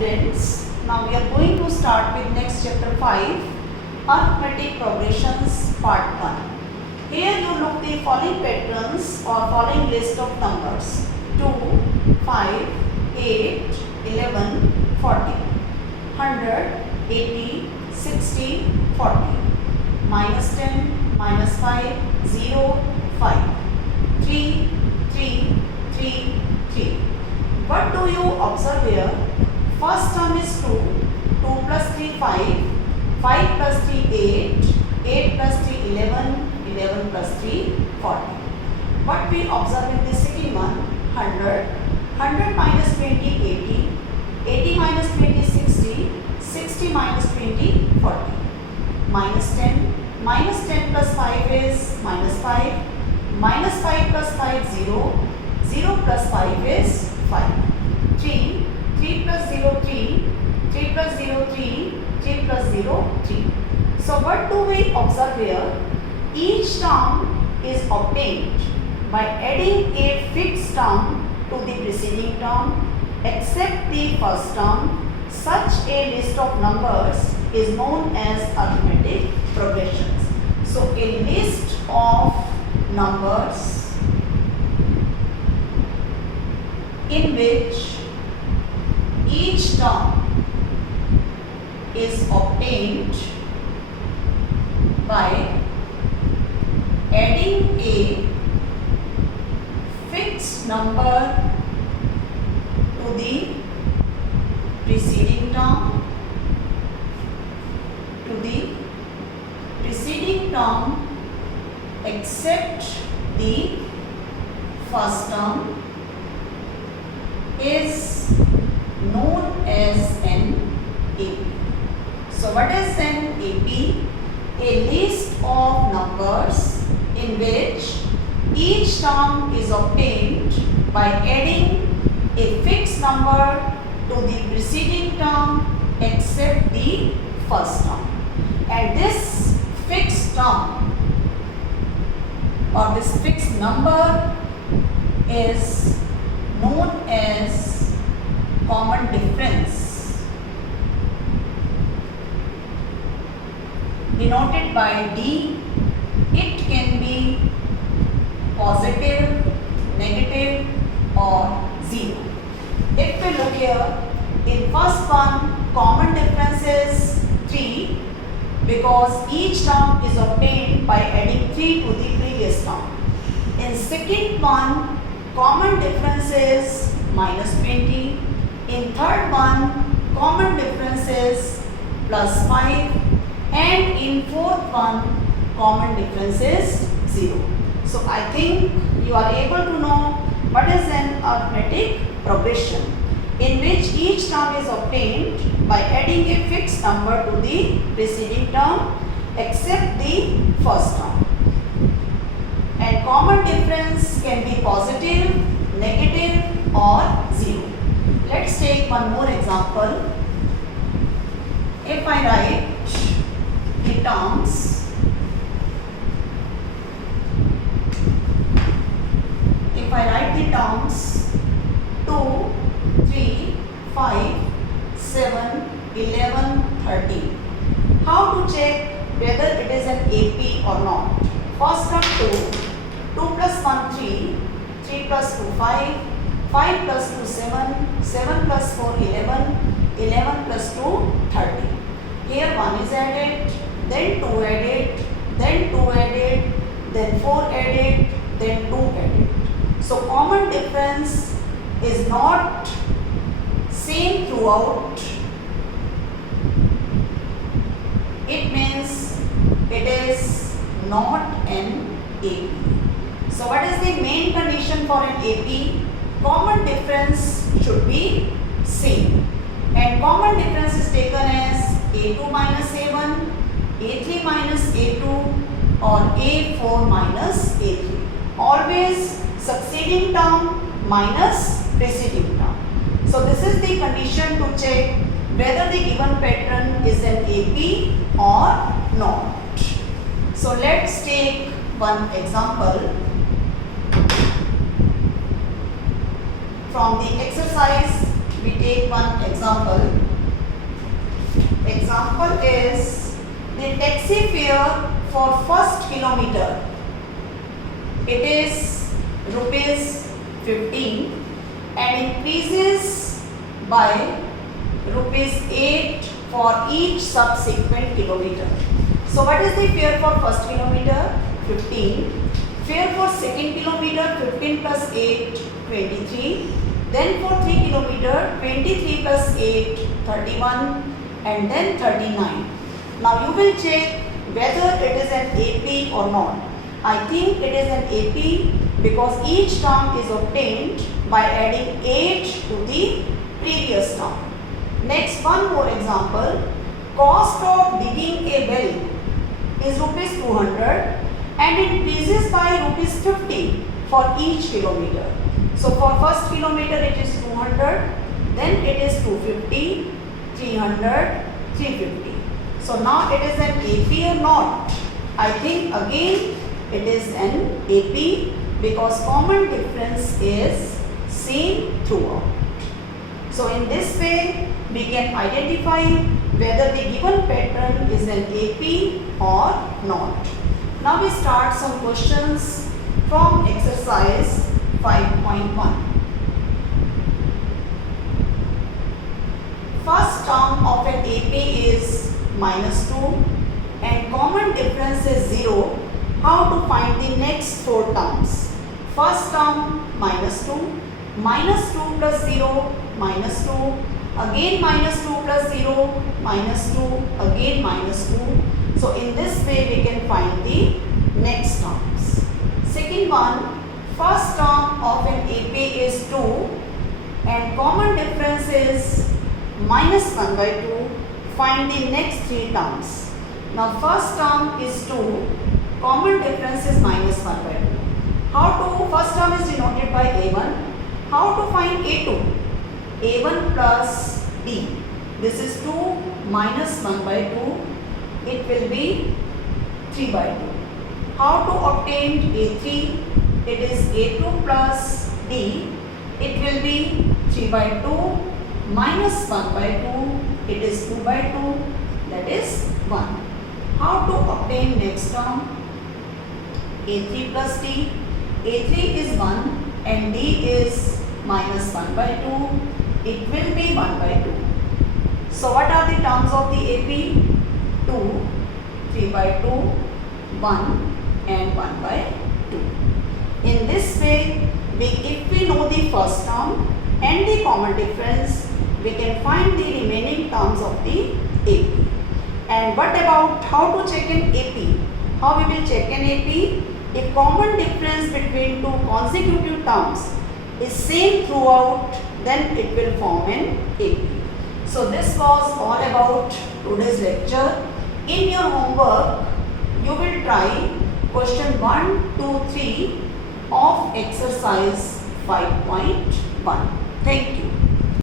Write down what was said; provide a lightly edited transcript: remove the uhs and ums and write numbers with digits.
students, now we are going to start with next chapter 5, arithmetic progressions part 1. Here you look the following patterns or following list of numbers: 2, 5, 8, 11, 40, 100, 80, 60, 40, minus 10, minus 5, 0, 5, 3, 3, 3, 3. What do you observe here? First term is 2, 2 plus 3, 5, 5 plus 3, 8, 8 plus 3, 11, 11 plus 3, 40. What we observe in the second one? 100, 100 minus 20, 80, 80 minus 20, 60, 60 minus 20, 40. Minus 10 plus 5 is minus 5, minus 5 plus 5, 0, 0 plus 5 is 5. 3, 3 plus 0, 3, 3 plus 0, 3, 3 plus 0, 3. So what do we observe here? Each term is obtained by adding a fixed term to the preceding term except the first term. Such a list of numbers is known as arithmetic progressions. So a list of numbers in which each term is obtained by adding a fixed number to the preceding term except the first term is known as an AP. So what is an AP? A list of numbers in which each term is obtained by adding a fixed number to the preceding term except the first term. And this fixed term or this fixed number is known as common difference, denoted by D. It can be positive, negative or 0. If we look here, in first one, common difference is 3 because each term is obtained by adding 3 to the previous term. In second one, common difference is minus 20. In third one, common difference is plus 5. And in fourth one, common difference is 0. So I think you are able to know what is an arithmetic progression in which each term is obtained by adding a fixed number to the preceding term except the first term. And common difference can be positive, negative or 0. Let's take one more example. If I write the terms 2, 3, 5, 7, 11, 13. How to check whether it is an AP or not? First term 2 plus 1, 3, 3 plus 2, 5, 5 plus 2, 7, 7 plus 4, 11, 11 plus 2, 30. Here 1 is added, then 2 added, then 2 added, then 4 added, then 2 added. So common difference is not same throughout. It means it is not an AP. So what is the main condition for an AP? Common difference should be same. And common difference is taken as A2 minus A1, A3 minus A2 or A4 minus A3. Always succeeding term minus preceding term. So this is the condition to check whether the given pattern is an AP or not. So let's take one example from the exercise we take one example. Example is the taxi fare for first kilometer. It is rupees 15 and increases by rupees 8 for each subsequent kilometer. So what is the fare for first kilometer? 15. Fare for second kilometer 15 plus 8, 23. Then for 3 kilometer 23 plus 8, 31 and then 39. Now you will check whether it is an AP or not. I think it is an AP because each term is obtained by adding 8 to the previous term. Next, one more example. Cost of digging a well is rupees 200 and increases by rupees 50 for each kilometer. So for first kilometer it is 200, then it is 250, 300, 350. So now it is an AP or not? I think again it is an AP because common difference is same throughout. So in this way we can identify whether the given pattern is an AP or not. Now we start some questions from exercise 5.1. First term of an AP is -2 and common difference is 0. How to find the next 4 terms? First term -2, -2 plus 0, -2, again -2 plus 0, -2, again -2. So in this way we can find the next terms. Second one, first term of an AP is 2 and common difference is -1 by 2. Find the next 3 terms. Now first term is 2, common difference is -1 by 2. How to, first term is denoted by A1. How to find A2? A1 plus B. This is 2 minus 1 by 2. It will be 3 by 2. How to obtain A3? It is A2 plus D. It will be 3 by 2 minus 1 by 2. It is 2 by 2. That is 1. How to obtain next term? A3 plus D. A3 is 1 and D is minus 1 by 2. It will be 1 by 2. So what are the terms of the AP? 2, 3 by 2, 1 and 1 by 2. In this way, if we know the first term and the common difference, we can find the remaining terms of the AP. And what about how to check an AP? How we will check an AP? If common difference between two consecutive terms is same throughout, then it will form an AP. So this was all about today's lecture. In your homework, you will try question 1, 2, 3 of exercise 5.1. Thank you.